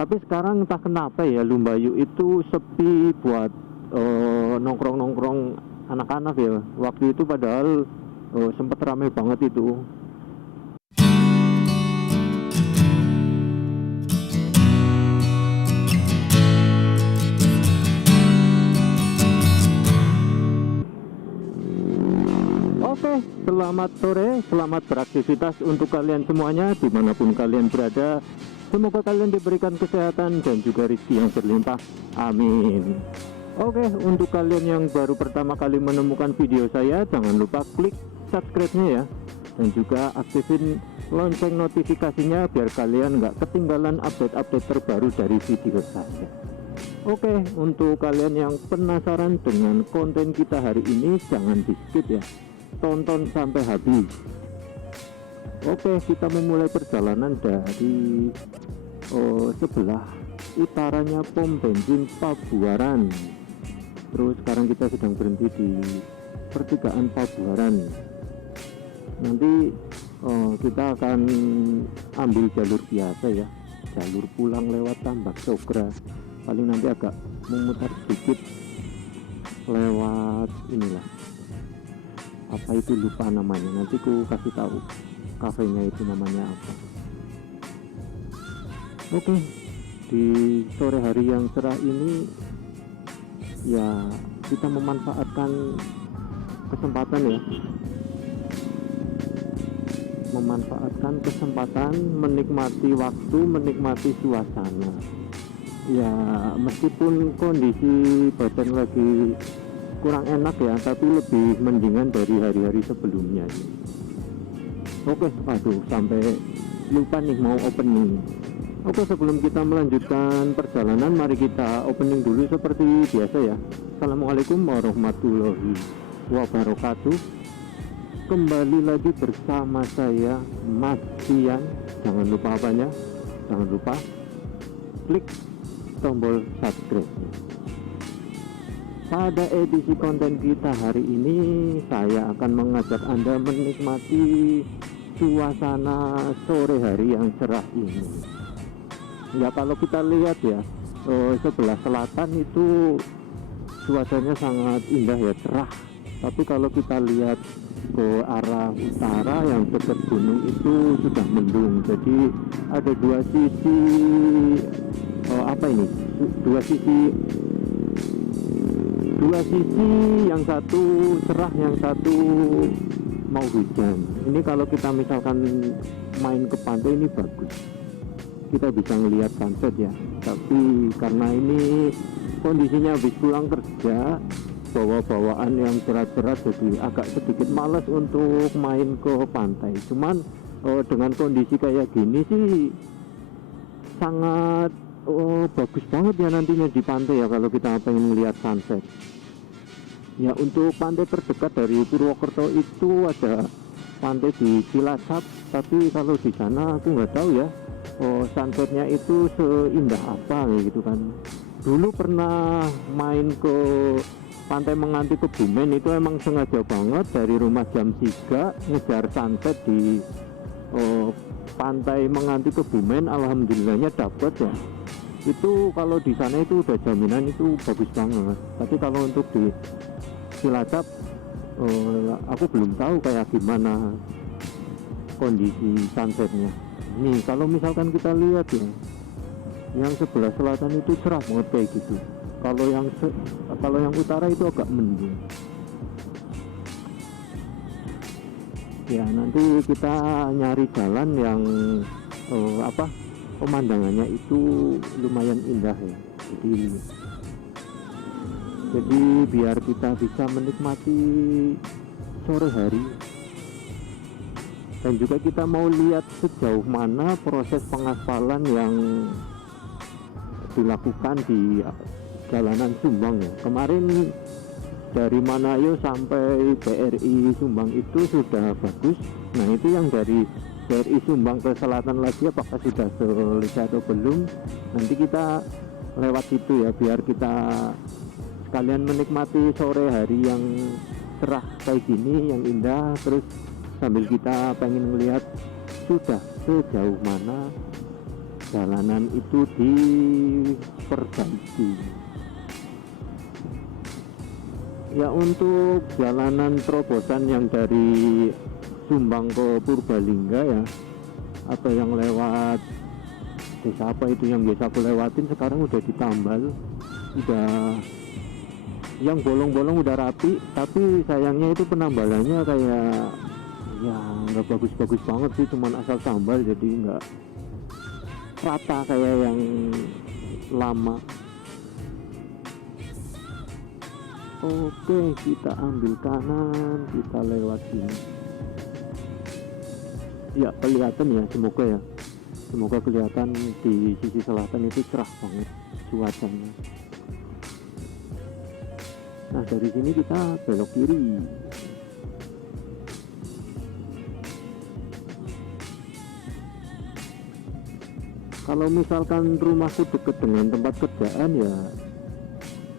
Tapi sekarang entah kenapa ya Lumbayu itu sepi buat nongkrong-nongkrong anak-anak ya. Waktu itu padahal sempet ramai banget itu. Oke, selamat sore, selamat beraktivitas untuk kalian semuanya dimanapun kalian berada. Semoga kalian diberikan kesehatan dan juga rezeki yang berlimpah, amin. Oke, untuk kalian yang baru pertama kali menemukan video saya, jangan lupa klik subscribe-nya ya, dan juga aktifin lonceng notifikasinya biar kalian nggak ketinggalan update-update terbaru dari video saya. Oke, untuk kalian yang penasaran dengan konten kita hari ini, jangan di skip ya, tonton sampai habis. Oke, kita memulai perjalanan dari sebelah utaranya pom bensin Pabuaran. Terus sekarang kita sedang berhenti di pertigaan Pabuaran. Nanti kita akan ambil jalur biasa ya, jalur pulang lewat Tambak Sogra. Paling nanti agak memutar sedikit lewat inilah, apa itu, lupa namanya, nanti ku kasih tahu kafenya itu namanya apa. Oke, di sore hari yang cerah ini ya kita memanfaatkan kesempatan ya, memanfaatkan kesempatan menikmati waktu, menikmati suasana ya. Meskipun kondisi badan lagi kurang enak ya, tapi lebih mendingan dari hari-hari sebelumnya. Oke, aduh sampai lupa nih mau opening. Oke, sebelum kita melanjutkan perjalanan, mari kita opening dulu seperti biasa ya. Assalamualaikum warahmatullahi wabarakatuh. Kembali lagi bersama saya Mas Tian. Jangan lupa apanya? Jangan lupa klik tombol subscribe. Pada edisi konten kita hari ini, saya akan mengajak Anda menikmati suasana sore hari yang cerah ini. Ya, kalau kita lihat ya, sebelah selatan itu cuacanya sangat indah ya, cerah. Tapi kalau kita lihat ke arah utara yang dekat gunung itu sudah mendung. Jadi ada dua sisi, dua sisi, yang satu cerah, yang satu mau hujan. Ini kalau kita misalkan main ke pantai ini bagus, kita bisa ngelihat sunset ya. Tapi karena ini kondisinya habis pulang kerja, bawa-bawaan yang berat-berat, jadi agak sedikit males untuk main ke pantai. Cuman dengan kondisi kayak gini sih sangat bagus banget ya nantinya di pantai ya, kalau kita pengen melihat sunset. Ya, untuk pantai terdekat dari Purwokerto itu ada pantai di Cilacap, tapi kalau di sana aku nggak tahu ya sunsetnya itu seindah apa gitu kan. Dulu pernah main ke pantai Menganti Kebumen, itu emang sengaja banget dari rumah jam 3 ngejar sunset di pantai Menganti Kebumen. Alhamdulillahnya dapet ya. Itu kalau di sana itu udah jaminan itu bagus banget. Tapi kalau untuk di Cilacap aku belum tahu kayak gimana kondisi sunsetnya. Nih kalau misalkan kita lihat ya, yang sebelah selatan itu cerah banget kayak gitu. Kalau yang utara itu agak mendung. Ya, nanti kita nyari jalan yang pemandangannya itu lumayan indah ya. Jadi biar kita bisa menikmati sore hari, dan juga kita mau lihat sejauh mana proses pengaspalan yang dilakukan di jalanan Sumbang ya. Kemarin dari Manayo sampai BRI Sumbang itu sudah bagus. Nah, itu yang dari BRI Sumbang ke selatan lagi apakah sudah selesai atau belum, nanti kita lewat situ ya, biar kita sekalian menikmati sore hari yang cerah kayak gini, yang indah. Terus sambil kita pengen melihat sudah sejauh mana jalanan itu diperbaiki. Ya, untuk jalanan terobosan yang dari Sumbang ke Purbalingga ya, atau yang lewat desa apa itu yang biasa aku lewatin, sekarang udah ditambal, udah yang bolong-bolong udah rapi, tapi sayangnya itu penambalannya kayak ya nggak bagus-bagus banget sih, cuman asal tambal, jadi nggak rata kayak yang lama. Oke, kita ambil kanan, kita lewat sini. Ya, kelihatan ya, semoga kelihatan di sisi selatan itu cerah banget cuacanya. Nah, dari sini kita belok kiri. Kalau misalkan rumahku deket dengan tempat kerjaan ya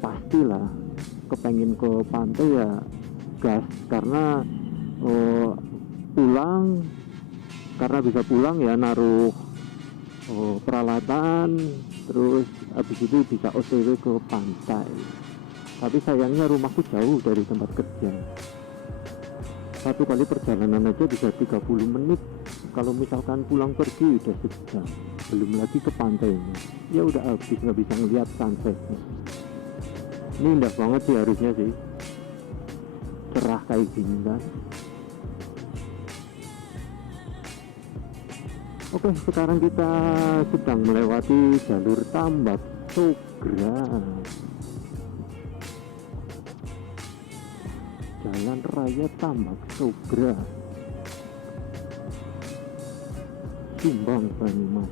pastilah kepengen ke pantai ya gas, karena pulang, karena bisa pulang ya naruh peralatan, terus habis itu bisa OTW ke pantai. Tapi sayangnya rumahku jauh dari tempat kerja, satu kali perjalanan aja bisa 30 menit. Kalau misalkan pulang pergi udah sejam, belum lagi ke pantainya, ya udah habis nggak bisa ngeliat sunsetnya. Ini indah banget sih, harusnya sih cerah kayak gini kan. Oke, sekarang kita sedang melewati jalur Tambak Sogra, Jalan Raya Tambak Sogra, Sumbang, Banyumas.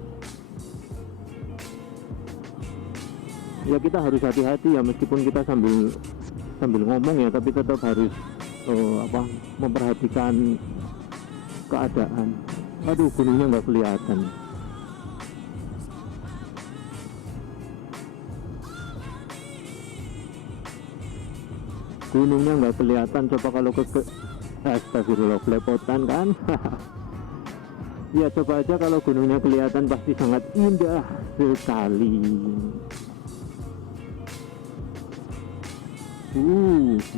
Ya, kita harus hati-hati ya, meskipun kita sambil ngomong ya, tapi tetap harus memperhatikan keadaan. Aduh, gunungnya nggak kelihatan. Gunungnya nggak kelihatan, coba kalau astagfirullah, belepotan kan. Ya, coba aja kalau gunungnya kelihatan, pasti sangat indah sekali.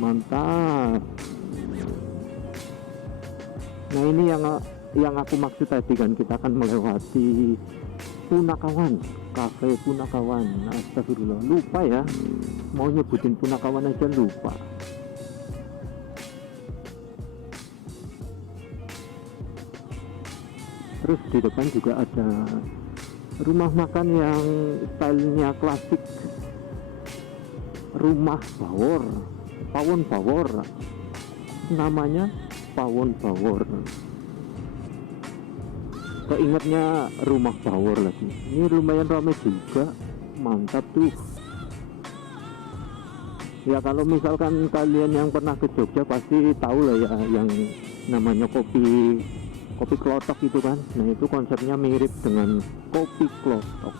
Mantap. Nah, ini yang aku maksud tadi kan, kita akan melewati Punakawan, Cafe Punakawan. Astagfirullah, lupa ya, mau nyebutin Punakawan aja lupa. Terus di depan juga ada rumah makan yang stylenya klasik, Rumah Bawor, Pawon Bawor, namanya Pawon Bawor. Keingetnya Rumah Bawor lagi. Ini lumayan ramai juga, mantap tuh. Ya, kalau misalkan kalian yang pernah ke Jogja pasti tahu lah ya, yang namanya kopi klotok itu kan. Nah, itu konsepnya mirip dengan kopi klotok.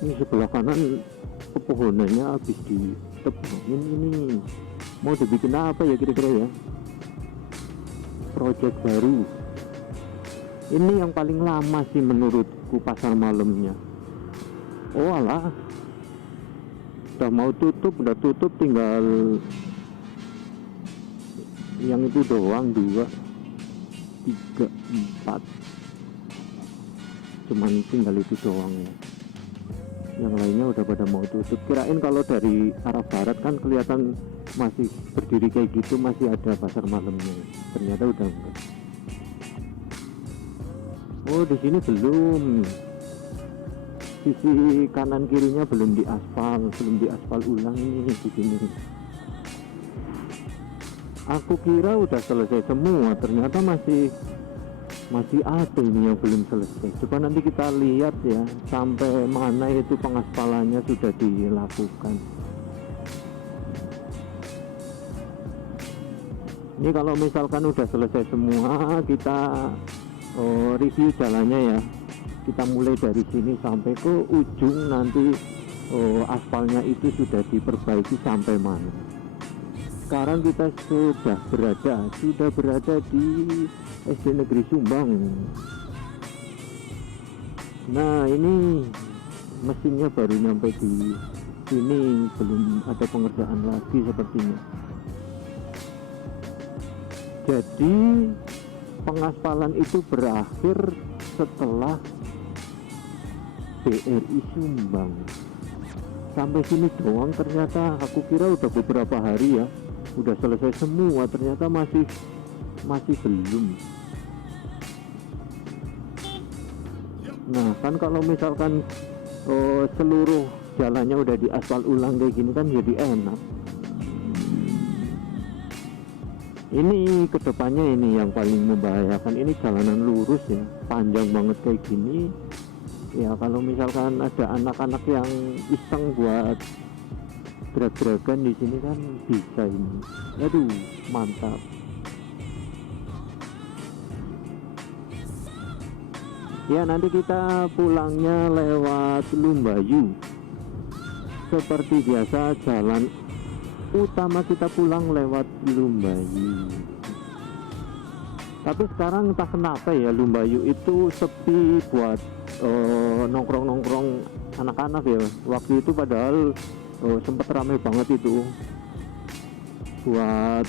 Ini sebelah kanan pepohonannya habis ditebangin, ini mau dibikin apa ya kira-kira ya, proyek baru. Ini yang paling lama sih menurutku pasar malamnya. Oh alah, udah tutup, tinggal yang itu doang, 2, 3, 4, cuman tinggal itu doang ya. Yang lainnya udah pada mau tutup. Kirain kalau dari arah barat kan kelihatan masih berdiri kayak gitu, masih ada pasar malamnya, ternyata udah enggak. Oh, di sini belum, sisi kanan kirinya belum diaspal ulang ini di sini. Aku kira udah selesai semua, ternyata masih ada ini yang belum selesai. Coba nanti kita lihat ya, sampai mana itu pengaspalannya sudah dilakukan. Ini kalau misalkan udah selesai semua, kita review jalannya ya. kita mulai dari sini sampai ke ujung nanti aspalnya itu sudah diperbaiki sampai mana. Sekarang kita sudah berada di SD Negeri Sumbang. Nah, ini mesinnya baru nyampe di sini, belum ada pengerjaan lagi sepertinya. Jadi pengaspalan itu berakhir setelah BRI Sumbang. Sampai sini doang, ternyata aku kira udah beberapa hari ya, udah selesai semua, ternyata masih belum. Nah kan kalau misalkan seluruh jalannya udah diaspal ulang kayak gini kan jadi enak. Ini kedepannya ini yang paling membahayakan, ini jalanan lurus ya, panjang banget kayak gini ya. Kalau misalkan ada anak-anak yang iseng buat drag-dragan di sini kan bisa ini. Aduh, mantap. Ya, nanti kita pulangnya lewat Lumbayu. Seperti biasa, jalan utama kita pulang lewat Lumbayu. Tapi sekarang entah kenapa ya, Lumbayu itu sepi buat nongkrong-nongkrong anak-anak ya. Waktu itu padahal sempat ramai banget itu buat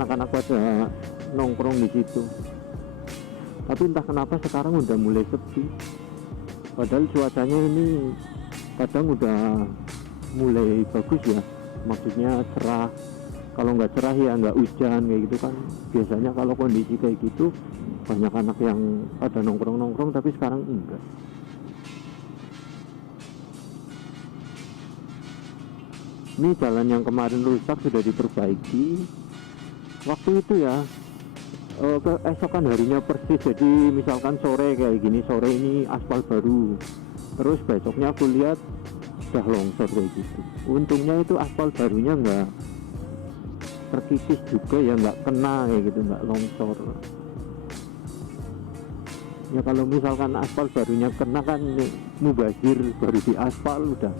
anak-anak pada nongkrong di situ. Tapi entah kenapa sekarang udah mulai sepi. Padahal cuacanya ini kadang udah mulai bagus ya, maksudnya cerah. Kalau nggak cerah ya nggak hujan kayak gitu kan. Biasanya kalau kondisi kayak gitu banyak anak yang pada nongkrong-nongkrong, tapi sekarang enggak. Ini jalan yang kemarin rusak sudah diperbaiki waktu itu ya, keesokan harinya persis. Jadi misalkan sore kayak gini, sore ini aspal baru, terus besoknya aku lihat udah longsor kayak gitu. Untungnya itu aspal barunya nggak terkikis juga ya, nggak kena kayak gitu, nggak longsor ya. Kalau misalkan aspal barunya kena kan mubazir, baru di aspal udah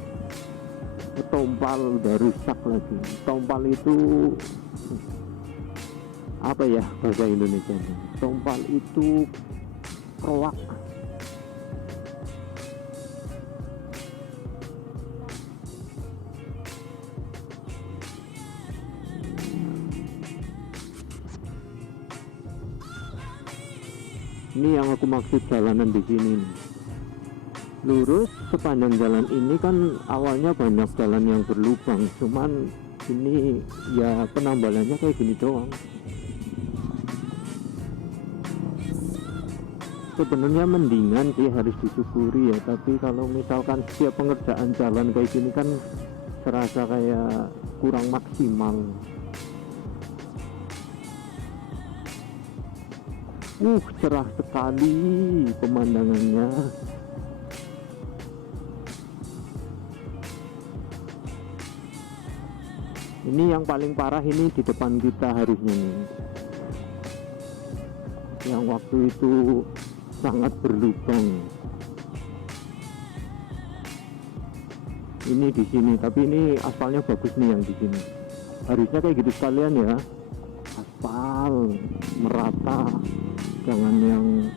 tompal, udah rusak lagi. Tompal itu apa ya bahasa Indonesia? Tompal itu kroak. Ini yang aku maksud jalanan di sini nih. Lurus sepanjang jalan ini kan awalnya banyak jalan yang berlubang, cuman ini ya penambalannya kayak gini doang. Sebenarnya mendingan sih, harus disyukuri ya. Tapi kalau misalkan setiap pengerjaan jalan kayak gini kan serasa kayak kurang maksimal. Cerah sekali pemandangannya. Ini yang paling parah ini di depan kita harusnya nih, yang waktu itu sangat berlubang. Ini di sini, tapi ini aspalnya bagus nih yang di sini. Harusnya kayak gitu sekalian ya, aspal merata, jangan yang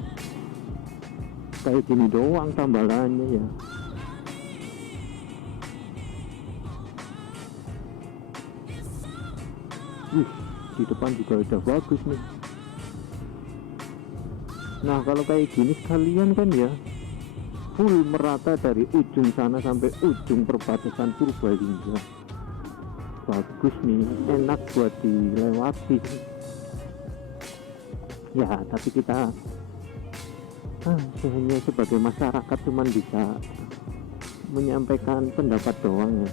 kayak gini doang tambalannya ya. Di depan juga udah bagus nih. Nah kalau kayak gini sekalian kan ya, full merata dari ujung sana sampai ujung perbatasan Purbalingga. Bagus nih, enak buat dilewati ya. Tapi kita hanya sebagai masyarakat cuman bisa menyampaikan pendapat doang ya.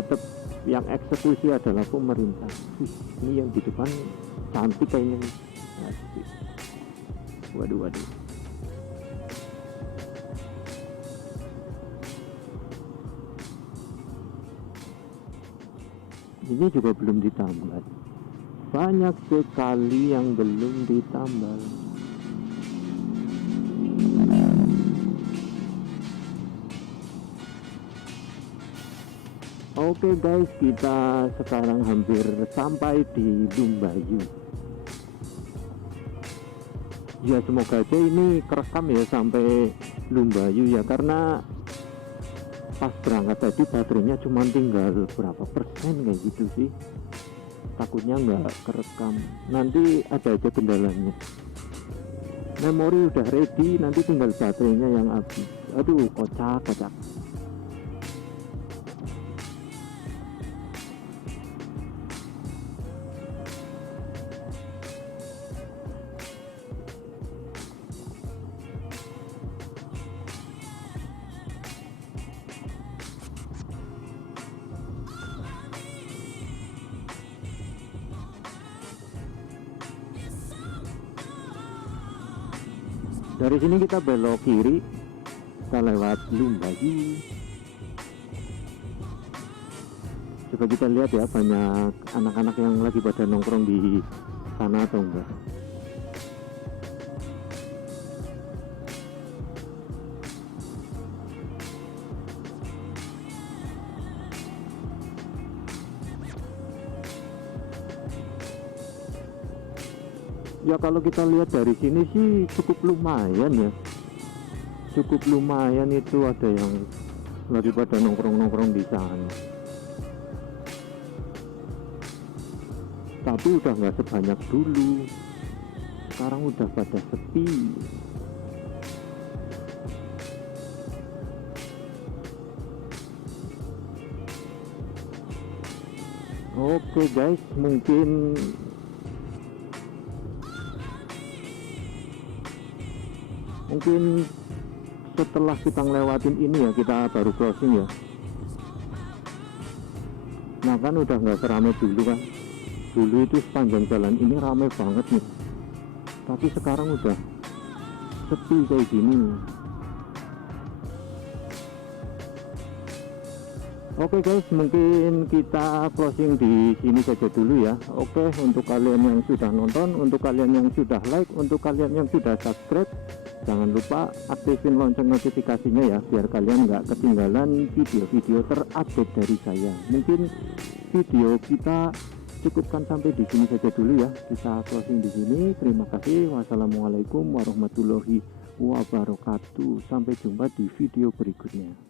Tetap yang eksekusi adalah pemerintah. Ini yang di depan cantik kayaknya nih. Asik. Waduh. Ini juga belum ditambal. Banyak sekali yang belum ditambal. Oke guys, kita sekarang hampir sampai di Lumbayu. Ya semoga aja ini kerekam ya sampai Lumbayu ya, karena pas berangkat tadi baterainya cuma tinggal berapa persen kayak gitu sih. Takutnya nggak kerekam, nanti ada aja kendalanya. Memori udah ready, nanti tinggal baterainya yang habis. Aduh, kocak. Dari sini kita belok kiri, kita lewat Lumbayu. Coba kita lihat ya, banyak anak-anak yang lagi pada nongkrong di sana atau enggak. Ya kalau kita lihat dari sini sih cukup lumayan ya, cukup lumayan. Itu ada yang lagi pada nongkrong-nongkrong di sana, tapi udah nggak sebanyak dulu. Sekarang udah pada sepi. Oke guys, mungkin setelah kita ngelewatin ini ya, kita baru crossing ya. Nah kan udah nggak seramai dulu kan. Dulu itu sepanjang jalan ini ramai banget nih, tapi sekarang udah sepi kayak gini. Oke guys, mungkin kita closing di sini saja dulu ya. Oke, untuk kalian yang sudah nonton, untuk kalian yang sudah like, untuk kalian yang sudah subscribe, jangan lupa aktifin lonceng notifikasinya ya, biar kalian nggak ketinggalan video-video terupdate dari saya. Mungkin video kita cukupkan sampai di sini saja dulu ya. Kita closing di sini. Terima kasih. Wassalamualaikum warahmatullahi wabarakatuh. Sampai jumpa di video berikutnya.